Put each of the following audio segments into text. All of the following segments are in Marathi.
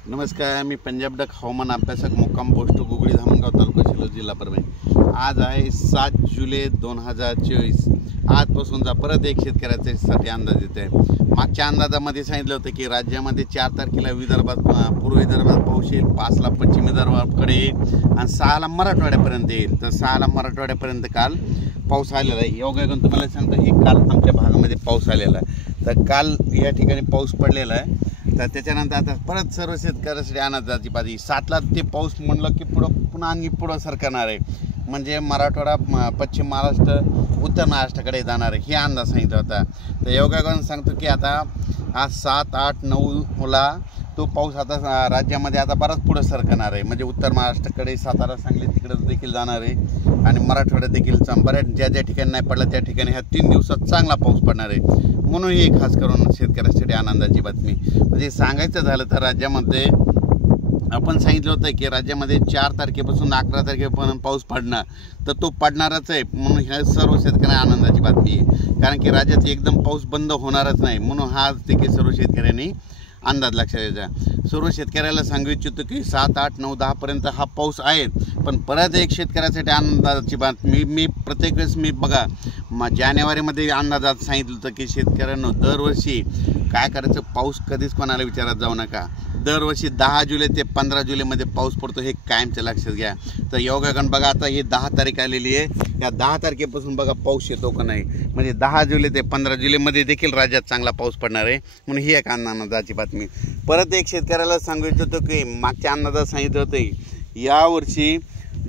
नमस्कार, मी पंजाब डक हवामान अभ्यासक मुक्काम पोस्ट गुगळी धामणगाव तालुका शिल्लोळ जिल्हा परभणी। आज आहे 7 जुलै 2024। आजपासूनचा परत एक शेतकऱ्यासाठी अंदाज येत आहे। मागच्या अंदाजामध्ये सांगितलं होतं की राज्यामध्ये 4 तारखेला विदर्भात पूर्व विदर्भात पाऊस येईल, 5ला पश्चिम विदर्भाकडे येईल आणि 6ला मराठवाड्यापर्यंत येईल। तर 6ला मराठवाड्यापर्यंत काल पाऊस आलेला आहे। योगायोगाने तुम्हाला सांगतो हे काल आमच्या भागामध्ये पाऊस आलेला आहे। तर काल या ठिकाणी पाऊस पडलेला आहे। तर त्याच्यानंतर आता परत सर्व शेतकऱ्यासाठी अंदाजाची बाजी 7ला ते पाऊस म्हणलं की पुन्हा आणि पुढं सरकणार आहे, म्हणजे मराठवाडा, पश्चिम महाराष्ट्र, उत्तर महाराष्ट्राकडे जाणार आहे, हे अंदाज सांगितला होता। तर योगायोगाने सांगतो की आता आज 7, 8, 9ला तो पाऊस आता राज्यामध्ये आता बराच पुढं सरकणार आहे, म्हणजे उत्तर महाराष्ट्राकडे, सातारा, सांगली तिकडे देखील जाणार आहे आणि मराठवाड्यात देखील बऱ्याच ज्या ठिकाणी नाही पडला त्या ठिकाणी ह्या 3 दिवसात चांगला पाऊस पडणार आहे। म्हणून ही खास करून शेतकऱ्यासाठी आनंदाची बातमी। म्हणजे सांगायचं झालं तर राज्यामध्ये आपण सांगितलं होतं की राज्यामध्ये 4 तारखेपासून 11 तारखेपर्यंत पाऊस पडणार, तर तो पडणारच आहे। म्हणून ह्या सर्व शेतकऱ्यांना आनंदाची बातमी आहे, कारण की राज्यात एकदम पाऊस बंद होणारच नाही। म्हणून हा देखील सर्व शेतकऱ्यांनी अंदाज लक्षात द्यायचा। सर्व शेतकऱ्याला सांगू इच्छितो की 7, 8, 9, 10पर्यंत हा पाऊस आहे। पण परत एक शेतकऱ्यासाठी आनंदाची बातमी, मी प्रत्येक वेळेस बघा जानेवारीमध्ये अंदाजात सांगितलं होतं की शेतकऱ्यांना दरवर्षी काय करायचं, पाऊस कधीच कोणाला विचारात जाऊ नका। दरवर्षी 10 जुलै ते 15 जुलैमध्ये पाऊस पडतो, हे कायमचं लक्षात घ्या। तर योगायोगाने बघा आता ही 10 तारीख आलेली आहे, या 10 तारखेपासून बघा पाऊस येतो का नाही, म्हणजे 10 जुलै ते 15 जुलैमध्ये देखील राज्यात चांगला पाऊस पडणार आहे। म्हणून ही एक आनंदाची बातमी। परत एक शेतकऱ्याला सांगू इच्छितो की मागच्या अंदाजात सांगितलं होतं यावर्षी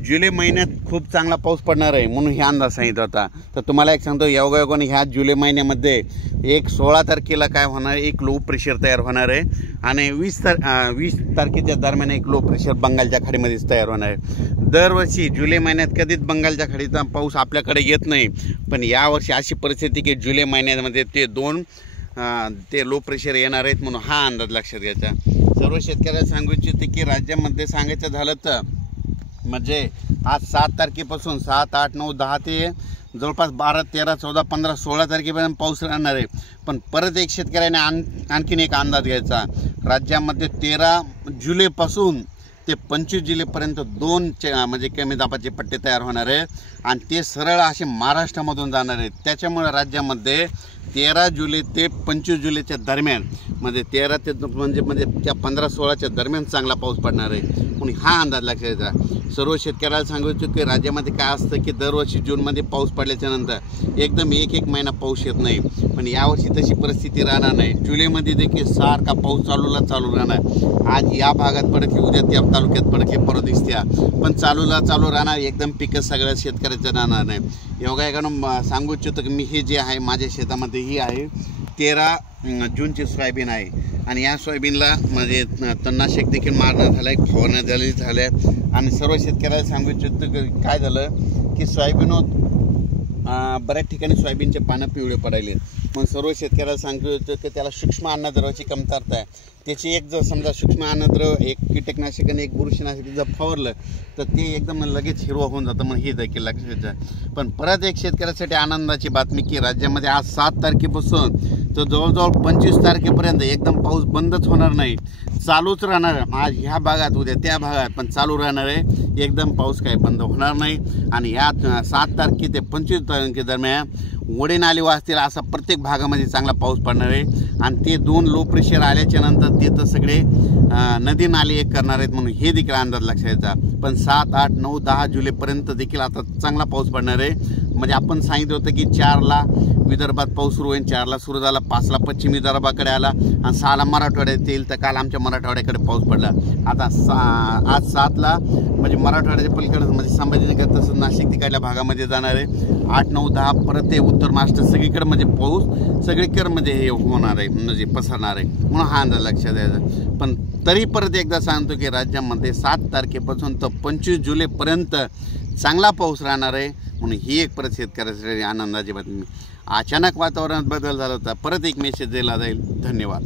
जुलै महिन्यात खूप चांगला पाऊस पडणार आहे, म्हणून हे अंदाज सांगितला होता। तर तुम्हाला एक सांगतो योगायोगाने ह्या जुलै महिन्यामध्ये 16 तारखेला काय होणार आहे, एक लो प्रेशर तयार होणार आहे आणि 20 तारखेच्या दरम्यान एक लो प्रेशर बंगालच्या खाडीमध्येच तयार होणार आहे। दरवर्षी जुलै महिन्यात कधीच बंगालच्या खाडीचा पाऊस आपल्याकडे येत नाही, पण यावर्षी अशी परिस्थिती की जुलै महिन्यामध्ये ते लो प्रेशर येणार आहेत, म्हणून हा अंदाज लक्षात घ्यायचा। सर्व शेतकऱ्याला सांगू इच्छिते की राज्यामध्ये सांगायचं झालं तर म्हणजे आज 7 तारखेपासून 7, 8, 9, 10 ते जवळपास 12, 13, 14, 15, 16 तारखेपर्यंत पाऊस राहणार आहे। पण परत एक शेतकऱ्याने आणखीन एक अंदाज घ्यायचा, राज्यामध्ये 13 जुलैपासून ते 25 जुलैपर्यंत 2 म्हणजे कमी दाबाचे पट्टे तयार होणार आहे आणि ते सरळ असे महाराष्ट्रामधून जाणार आहेत। त्याच्यामुळे राज्यामध्ये 13 जुलै ते 25 जुलैच्या दरम्यान म्हणजे 13 ते म्हणजे त्या 15-16च्या दरम्यान चांगला पाऊस पडणार आहे, म्हणून हा अंदाज लक्षात घ्यायचा। सर्व शेतकऱ्याला सांगू इच्छितो की राज्यामध्ये काय असतं की दरवर्षी जूनमध्ये पाऊस पडल्याच्या नंतर एकदम एक महिना पाऊस येत नाही, पण यावर्षी तशी परिस्थिती राहणार नाही। जुलैमध्ये देखील सारखा पाऊस चालू राहणार। आज या भागात पडत, उद्या त्या तालुक्यात पडत, हे परत दिसत्या, पण चालू राहणार, एकदम पिकं सगळ्या शेतकऱ्याचं राहणार नाही। योगायोगानं सांगू इच्छितो की मी हे जे आहे माझ्या शेतामध्ये ही आहे 13 जूनची सोयाबीन आहे आणि या सोयाबीनला म्हणजे तणनाशक देखील मारणं झालं आहे, फवारण्या झाल्या आणि सर्व शेतकऱ्याला सांगू इच्छितो की काय झालं की बऱ्याच ठिकाणी सोयाबीनचे पानं पिवळे पडायले। मग सर्व शेतकऱ्याला सांगू इच्छितो की त्याला सूक्ष्म अन्नद्रव्याची कमतरता आहे। त्याची एक जर समजा सूक्ष्म अन्नद्रव्य, एक कीटकनाशक आणि एक बुरशीनाशक जर फवारलं तर ते एकदम लगेच हिरवं होऊन जातं, मग हे देखील लक्षात घ्यायचं। पण परत एक शेतकऱ्यासाठी आनंदाची बातमी की राज्यामध्ये आज 7 तारखेपासून तर जवळजवळ 25 तारखेपर्यंत एकदम पाऊस बंदच होणार नाही, चालूच राहणार। आज ह्या भागात, उद्या त्या भागात, पण चालू राहणार आहे, एकदम पाऊस काही बंद होणार नाही। आणि या 7 तारखे ते 25 तारखे दरम्यान ओढे नाले वाहतील असा प्रत्येक भागामध्ये चांगला पाऊस पडणार आहे आणि ते 2 लो प्रेशर आल्याच्या नंतर ते तर सगळे नदी नाले एक करणार आहेत, म्हणून हे देखील अंदाज लक्षात घ्यायचा। पण 7, 8, 9, 10 जुलैपर्यंत देखील आता चांगला पाऊस पडणार आहे। म्हणजे आपण सांगितलं होतं की 4ला विदर्भात पाऊस सुरू होईल, 4ला सुरू झाला, 5ला पश्चिम विदर्भाकडे आला आणि 6ला मराठवाड्यात येईल। तर काल आमच्या मराठवाड्याकडे पाऊस पडला। आता आज 7ला म्हणजे मराठवाड्याच्या पलीकडे म्हणजे संभाजीनगर तसंच नाशिक तिकडल्या भागामध्ये जाणार आहे। 8, 9, 10 परत ते उत्तर महाराष्ट्र सगळीकडे म्हणजे पाऊस सगळीकडे म्हणजे हे होणार आहे, म्हणजे पसरणार आहे, म्हणून हा अंदाज लक्षात द्यायचा। पण तरी परत एकदा सांगतो की राज्यामध्ये 7 तारखेपासून तर 25 जुलैपर्यंत चांगला पाऊस राहणार आहे, म्हणून ही एक परत शेतकऱ्यासाठी आनंदाची बातमी। अचानक वातावरणात बदल झाला होता, परत एक मेसेज दिला जाईल। धन्यवाद।